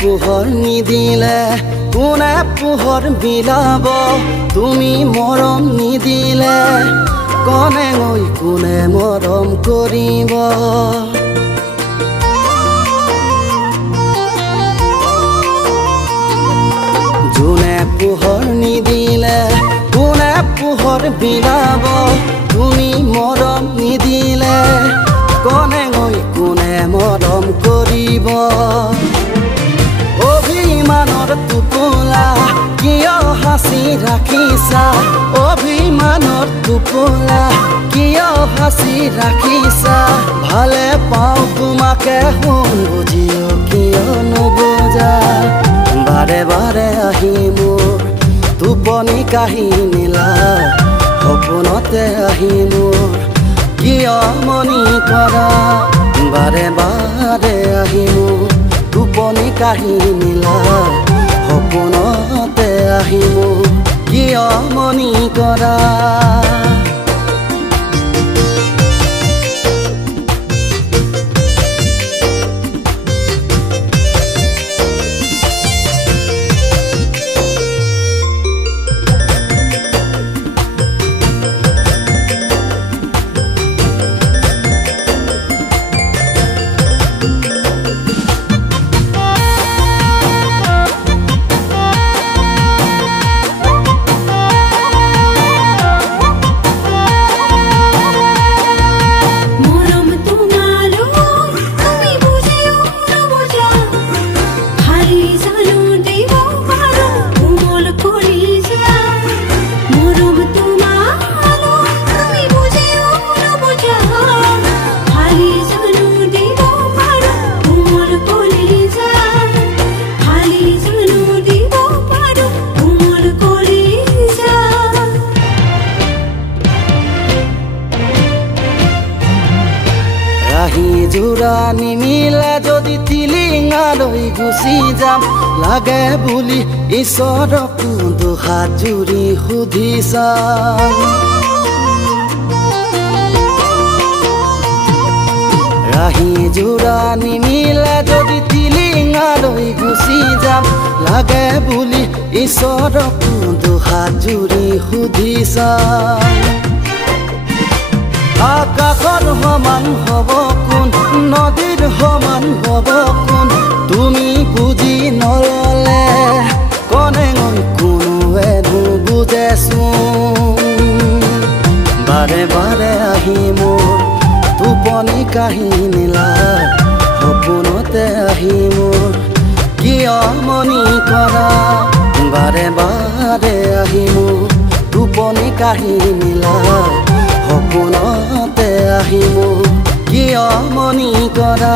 পোহৰ নিদিলে কোনে পোহৰ বিলাব তুমি মৰম নিদিলে কনে ঐ কোনে মৰম কৰিব যোনে পোহৰ নিদিলে কোনে পোহৰ বিলাব তুমি মৰম নিদিলে কনে ঐ কোনে মৰম কৰিব অভিমানৰ টোপোলা কিয় হাসি ৰাখিছা অভিমানৰ টোপোলা কিয় হাসি ৰাখিছা ভালে পাওঁ তোমাকে শুন বুজিও কিয় নুবুজা বাৰে বাৰে আহি মোৰ টোপনি কাহিনীলা সপোনতে আহি মোৰ কিয় মনি কৰা বাৰে বাৰে আহি মোৰ টোপনি কাহিনীলা সপোনতে আহি মোৰ কিয় মনি কৰা জোৰা নিমিলে যদি তিলিঙালৈ গুচি যাম লাগে বুলি ঈশ্বৰকো দুহাত জুৰি সুধি চাম ৰাহি জোৰা নিমিলে যদি তিলিঙালৈ গুচি যাম লাগে বুলি ঈশ্বৰকো দুহাত জুৰি সুধি চাম আকাশৰ সমান হ'ব কোন নদীৰ সমান হ'ব কোন তুমি বুজি নললে কনে ঐ কোনোৱে নুবুজেচোন বাৰে বাৰে আহি মোৰ টোপনি কাহিনীলা সপোনতে আহি মোৰ কিয় মনি কৰা বাৰে বাৰে আহি মোৰ টোপনি কাহিনীলা সপোনতে আহি মোৰ কিয় মনি কৰা